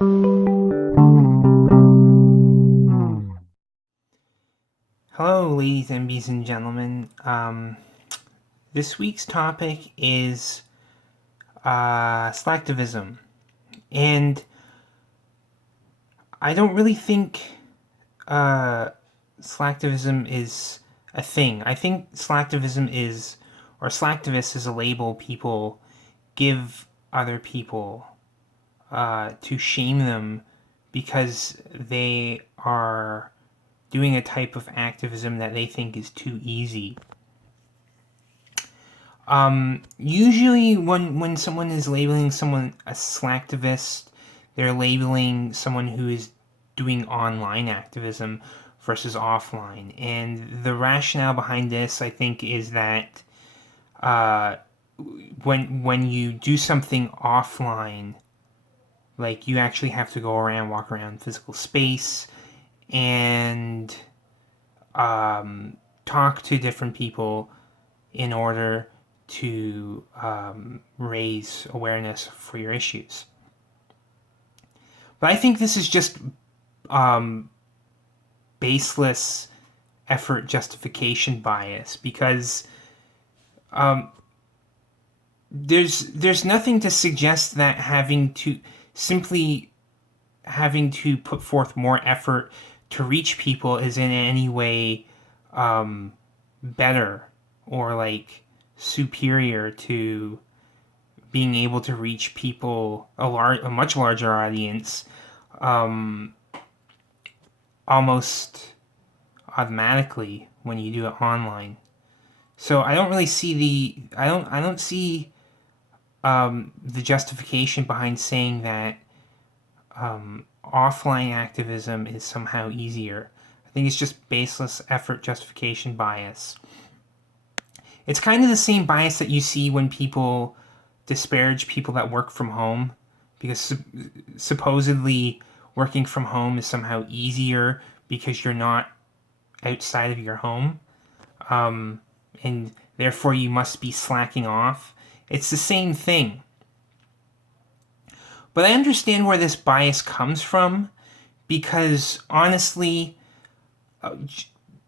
Hello, ladies and bees and gentlemen. This week's topic is Slacktivism. And I don't really think Slacktivism is a thing. I think Slacktivism is, or Slacktivist is a label people give other people to shame them because they are doing a type of activism that they think is too easy. Usually, when someone is labeling someone a slacktivist, they're labeling someone who is doing online activism versus offline. And the rationale behind this, I think, is that uh, when you do something offline, like you actually have to go around, walk around physical space, and talk to different people in order to raise awareness for your issues. But I think this is just baseless effort justification bias because there's nothing to suggest that having to put forth more effort to reach people is in any way better or like superior to being able to reach people a much larger audience almost automatically when you do it online. So I don't really see I don't see the justification behind saying that offline activism is somehow easier. I think it's just baseless effort justification bias. It's kind of the same bias that you see when people disparage people that work from home because supposedly working from home is somehow easier because you're not outside of your home, and therefore you must be slacking off. It's the same thing. But I understand where this bias comes from because honestly,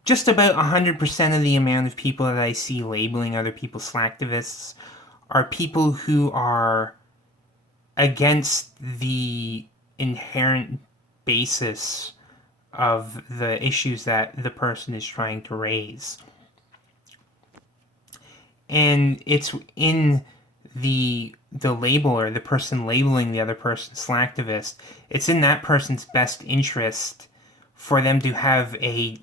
just about 100% of the amount of people that I see labeling other people slacktivists are people who are against the inherent basis of the issues that the person is trying to raise. And it's in the label or the person labeling the other person slacktivist, it's in that person's best interest for them to have a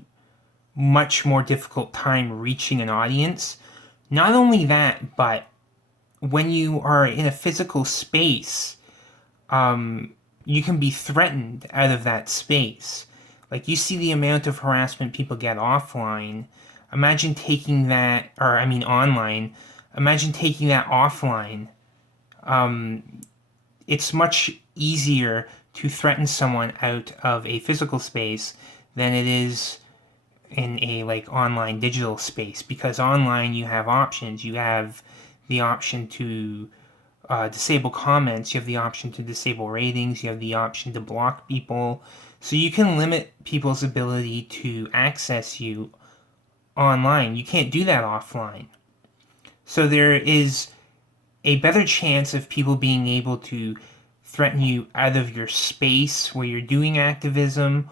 much more difficult time reaching an audience. Not only that, but when you are in a physical space, you can be threatened out of that space. Like you see the amount of harassment people get offline. Imagine taking that, or I mean online. Imagine taking that offline. It's much easier to threaten someone out of a physical space than it is in a like online digital space because online you have options. You have the option to disable comments, you have the option to disable ratings, you have the option to block people, so you can limit people's ability to access you online. You can't do that offline. So there is a better chance of people being able to threaten you out of your space where you're doing activism,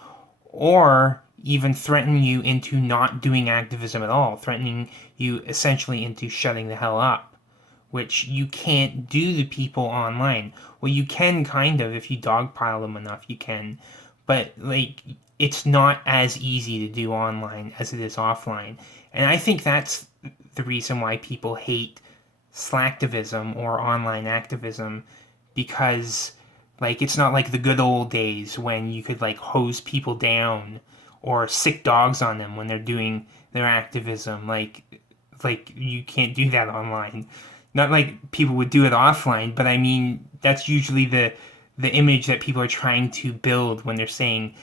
or even threaten you into not doing activism at all, threatening you essentially into shutting the hell up, which you can't do to people online. Well, you can kind of if you dogpile them enough, you can, but like it's not as easy to do online as it is offline. And I think that's the reason why people hate slacktivism or online activism, because like it's not like the good old days when you could like hose people down or sick dogs on them when they're doing their activism. Like you can't do that online. Not like people would do it offline, but I mean that's usually the image that people are trying to build when they're saying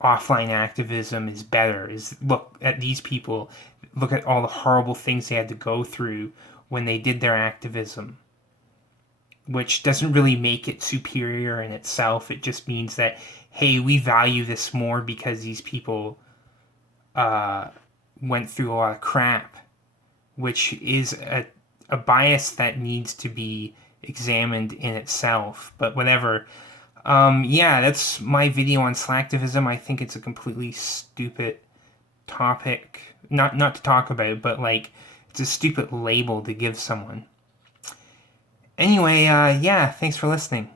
offline activism is better. Is look at these people, look at all the horrible things they had to go through when they did their activism. which doesn't really make it superior in itself. It just means that, hey, we value this more because these people went through a lot of crap, which is a bias that needs to be examined in itself. But whatever. Yeah, that's my video on Slacktivism. I think it's a completely stupid topic, not to talk about, but like it's a stupid label to give someone. Anyway, yeah, thanks for listening.